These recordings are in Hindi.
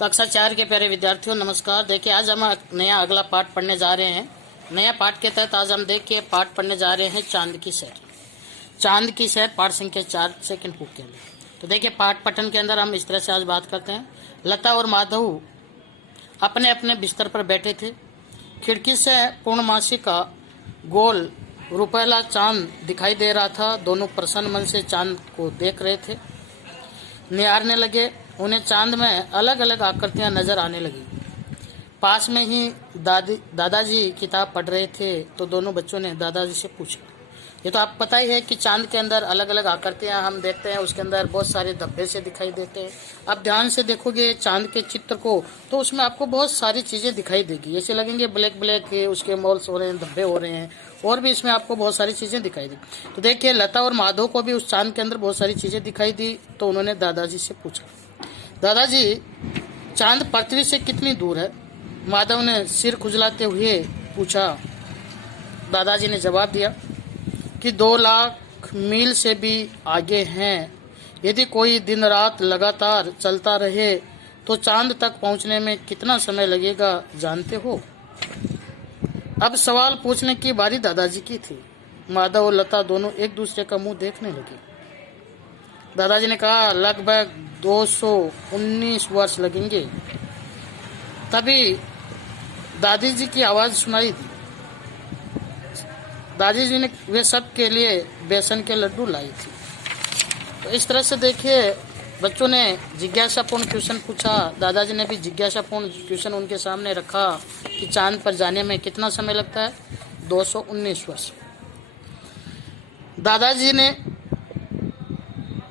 कक्षा 4 के प्यारे विद्यार्थियों नमस्कार। देखिए आज हम नया अगला पाठ पढ़ने जा रहे हैं। नया पाठ के तहत आज हम देखिए पाठ पढ़ने जा रहे हैं चांद की सैर। चांद की सैर पाठ संख्या 4 सेकंड बुक के अंदर। तो देखिए पाठ पठन के अंदर हम इस तरह से आज बात करते हैं। लता और माधव अपने अपने बिस्तर पर बैठे थे। खिड़की से पूर्णमासी का गोल रुपैला चांद दिखाई दे रहा था। दोनों प्रसन्न मन से चांद को देख रहे थे, निहारने लगे। उन्हें चांद में अलग अलग आकृतियां नजर आने लगी। पास में ही दादाजी किताब पढ़ रहे थे तो दोनों बच्चों ने दादाजी से पूछा। ये तो आप पता ही है कि चांद के अंदर अलग अलग आकृतियां हम देखते हैं, उसके अंदर बहुत सारे धब्बे से दिखाई देते हैं। आप ध्यान से देखोगे चांद के चित्र को तो उसमें आपको बहुत सारी चीजें दिखाई देगी। ऐसे लगेंगे ब्लैक ब्लैक उसके मॉल्स हो रहे हैं, धब्बे हो रहे हैं, और भी इसमें आपको बहुत सारी चीजें दिखाई दी। तो देखिए लता और माधव को भी उस चांद के अंदर बहुत सारी चीजें दिखाई दी। तो उन्होंने दादाजी से पूछा, दादाजी चांद पृथ्वी से कितनी दूर है? माधव ने सिर खुजलाते हुए पूछा। दादाजी ने जवाब दिया कि 2 लाख मील से भी आगे हैं। यदि कोई दिन रात लगातार चलता रहे तो चांद तक पहुंचने में कितना समय लगेगा जानते हो? अब सवाल पूछने की बारी दादाजी की थी। माधव और लता दोनों एक दूसरे का मुंह देखने लगे। दादाजी ने कहा, लगभग 219 वर्ष लगेंगे। तभी दादी जी की आवाज सुनाई दी। दादी जी ने वे सब के लिए बेसन के लड्डू लाई थी। तो इस तरह से देखिए बच्चों ने जिज्ञासापूर्ण क्वेश्चन पूछा। दादाजी ने भी जिज्ञासापूर्ण क्वेश्चन उनके सामने रखा कि चांद पर जाने में कितना समय लगता है? 219 वर्ष। दादाजी ने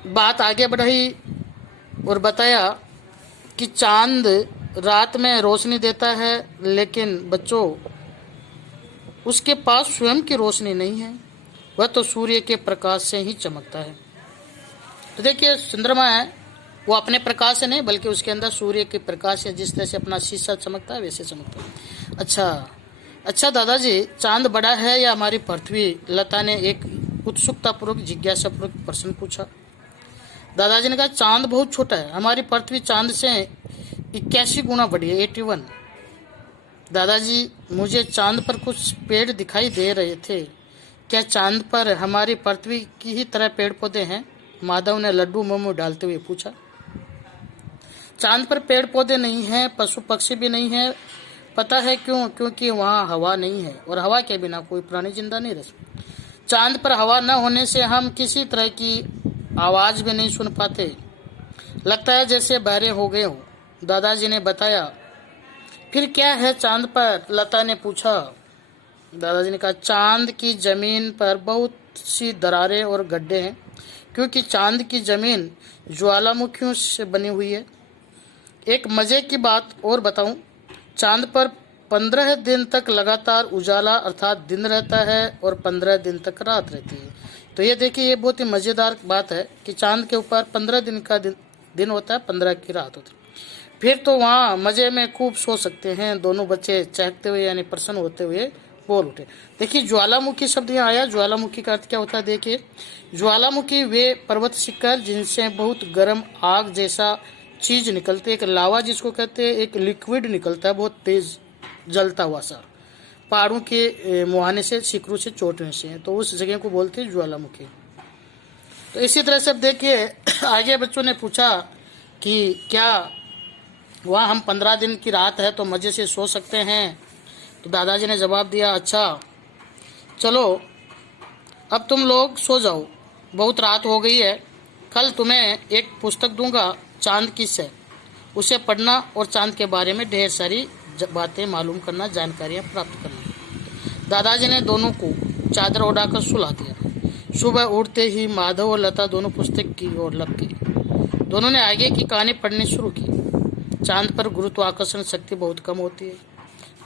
बात आगे बढ़ाई और बताया कि चांद रात में रोशनी देता है, लेकिन बच्चों उसके पास स्वयं की रोशनी नहीं है, वह तो सूर्य के प्रकाश से ही चमकता है। तो देखिए चंद्रमा है वो अपने प्रकाश से नहीं बल्कि उसके अंदर सूर्य के प्रकाश है। जिस तरह से अपना शीशा चमकता है वैसे चमकता है। अच्छा दादाजी चांद बड़ा है या हमारी पृथ्वी? लता ने एक उत्सुकतापूर्वक जिज्ञासापूर्वक प्रश्न पूछा। दादाजी ने कहा, चांद बहुत छोटा है, हमारी पृथ्वी चांद से 81 गुना बड़ी है, 81। दादाजी मुझे चांद पर कुछ पेड़ दिखाई दे रहे थे, क्या चांद पर हमारी पृथ्वी की ही तरह पेड़ पौधे हैं? माधव ने लड्डू मुंह में डालते हुए पूछा। चांद पर पेड़ पौधे नहीं हैं, पशु पक्षी भी नहीं है। पता है क्यों? क्योंकि वहाँ हवा नहीं है और हवा के बिना कोई प्राणी जिंदा नहीं रह सकता। चांद पर हवा न होने से हम किसी तरह की आवाज भी नहीं सुन पाते। लगता है जैसे बहरे हो गए हो, दादाजी ने बताया। फिर क्या है चांद पर? लता ने पूछा। दादाजी ने कहा, चांद की जमीन पर बहुत सी दरारें और गड्ढे हैं, क्योंकि चांद की जमीन ज्वालामुखियों से बनी हुई है। एक मजे की बात और बताऊं, चांद पर 15 दिन तक लगातार उजाला अर्थात दिन रहता है और 15 दिन तक रात रहती है। तो ये देखिए ये बहुत ही मजेदार बात है कि चांद के ऊपर 15 दिन का दिन होता है, 15 की रात होती है। फिर तो वहाँ मजे में खूब सो सकते हैं। दोनों बच्चे चहकते हुए यानी प्रसन्न होते हुए बोल उठे। देखिए ज्वालामुखी शब्द यहाँ आया। ज्वालामुखी का अर्थ क्या होता है? देखिए ज्वालामुखी वे पर्वत शिखर जिनसे बहुत गर्म आग जैसा चीज निकलती है, एक लावा जिसको कहते हैं, एक लिक्विड निकलता है बहुत तेज जलता हुआ सा, पहाड़ों के मुहाने से शिखरों से चोटने से, तो उस जगह को बोलते हैं ज्वालामुखी। तो इसी तरह से अब देखिए आगे बच्चों ने पूछा कि क्या वहाँ हम 15 दिन की रात है तो मज़े से सो सकते हैं? तो दादाजी ने जवाब दिया, अच्छा चलो अब तुम लोग सो जाओ, बहुत रात हो गई है। कल तुम्हें एक पुस्तक दूंगा, चांद की सैर, उसे पढ़ना और चांद के बारे में ढेर सारी बातें मालूम करना, जानकारियाँ प्राप्त करना। दादाजी ने दोनों को चादर उड़ाकर सुला दिया। सुबह उठते ही माधव और लता दोनों पुस्तक की ओर लग गए। दोनों ने आगे की कहानी पढ़नी शुरू की। चांद पर गुरुत्वाकर्षण शक्ति बहुत कम होती है।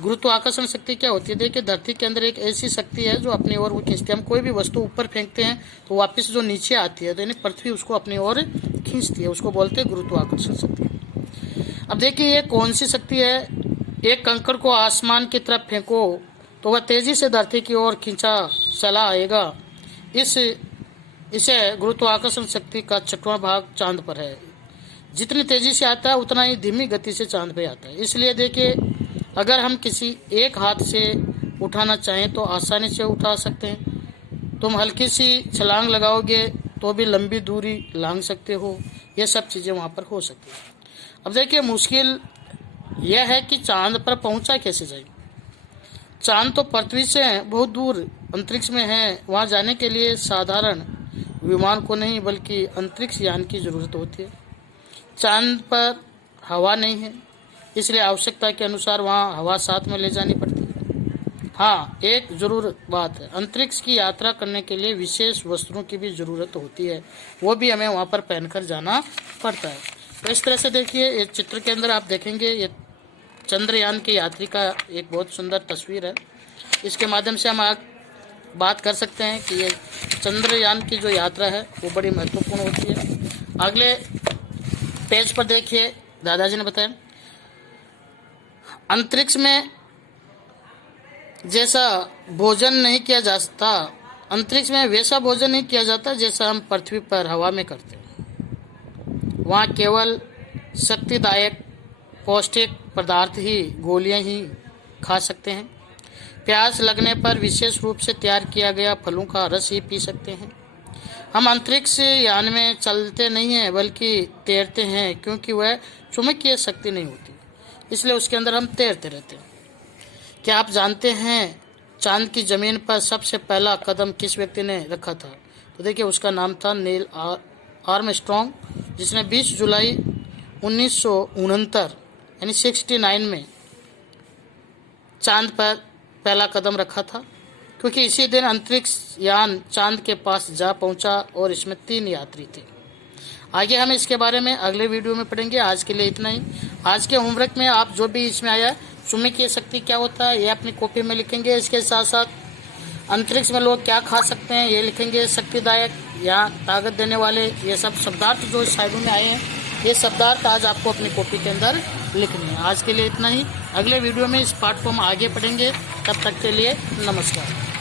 गुरुत्वाकर्षण शक्ति क्या होती है? देखिए धरती के अंदर एक ऐसी शक्ति है जो अपनी ओर वो खींचती है। हम कोई भी वस्तु ऊपर फेंकते हैं तो वापस जो नीचे आती है, तो यानी पृथ्वी उसको अपनी ओर खींचती है, उसको बोलते हैं गुरुत्वाकर्षण शक्ति। अब देखिए ये कौन सी शक्ति है? एक कंकड़ को आसमान की तरफ फेंको तो वह तेजी से धरती की ओर खींचा चला आएगा। इसे गुरुत्वाकर्षण शक्ति का 6वां भाग चांद पर है। जितनी तेजी से आता है उतना ही धीमी गति से चांद पे आता है। इसलिए देखिए, अगर हम किसी एक हाथ से उठाना चाहें तो आसानी से उठा सकते हैं। तुम हल्की सी छलांग लगाओगे तो भी लंबी दूरी लांघ सकते हो। ये सब चीज़ें वहाँ पर हो सकती हैं। अब देखिए, मुश्किल यह है कि चांद पर पहुँचा कैसे जाए। चांद तो पृथ्वी से बहुत दूर अंतरिक्ष में है। वहाँ जाने के लिए साधारण विमान को नहीं बल्कि अंतरिक्ष यान की ज़रूरत होती है। चांद पर हवा नहीं है, इसलिए आवश्यकता के अनुसार वहाँ हवा साथ में ले जानी पड़ती है। हाँ, एक जरूर बात है, अंतरिक्ष की यात्रा करने के लिए विशेष वस्त्रों की भी ज़रूरत होती है। वो भी हमें वहाँ पर पहनकर जाना पड़ता है। तो इस तरह से देखिए, ये चित्र के अंदर आप देखेंगे, ये चंद्रयान के यात्री का एक बहुत सुंदर तस्वीर है। इसके माध्यम से हम बात कर सकते हैं कि ये चंद्रयान की जो यात्रा है वो बड़ी महत्वपूर्ण होती है। अगले पेज पर देखिए, दादाजी ने बताया, अंतरिक्ष में जैसा भोजन नहीं किया जाता, अंतरिक्ष में वैसा भोजन नहीं किया जाता जैसा हम पृथ्वी पर हवा में करते हैं। वहाँ केवल शक्तिदायक पौष्टिक पदार्थ ही, गोलियां ही खा सकते हैं। प्यास लगने पर विशेष रूप से तैयार किया गया फलों का रस ही पी सकते हैं। हम अंतरिक्ष यान में चलते नहीं हैं बल्कि तैरते हैं, क्योंकि वह चुंबकीय शक्ति नहीं होती, इसलिए उसके अंदर हम तैरते रहते हैं। क्या आप जानते हैं चांद की ज़मीन पर सबसे पहला कदम किस व्यक्ति ने रखा था? तो देखिए, उसका नाम था नील आर्मस्ट्रॉन्ग, जिसने 20 जुलाई 1969 यानी 69 में चांद पर पहला कदम रखा था, क्योंकि इसी दिन अंतरिक्ष यान चांद के पास जा पहुंचा और इसमें 3 यात्री थे। आगे हम इसके बारे में अगले वीडियो में पढ़ेंगे। आज के लिए इतना ही। आज के होमवर्क में आप जो भी इसमें आया, चुंबकीय शक्ति क्या होता है ये अपनी कॉपी में लिखेंगे। इसके साथ साथ अंतरिक्ष में लोग क्या खा सकते हैं ये लिखेंगे। शक्तिदायक या ताकत देने वाले, ये सब शब्दार्थ जो साइडों में आए हैं, ये शब्दार्थ आज आपको अपनी कॉपी के अंदर लिखने हैं। आज के लिए इतना ही। अगले वीडियो में इस पाठ को हम आगे पढ़ेंगे। तब तक के लिए नमस्कार।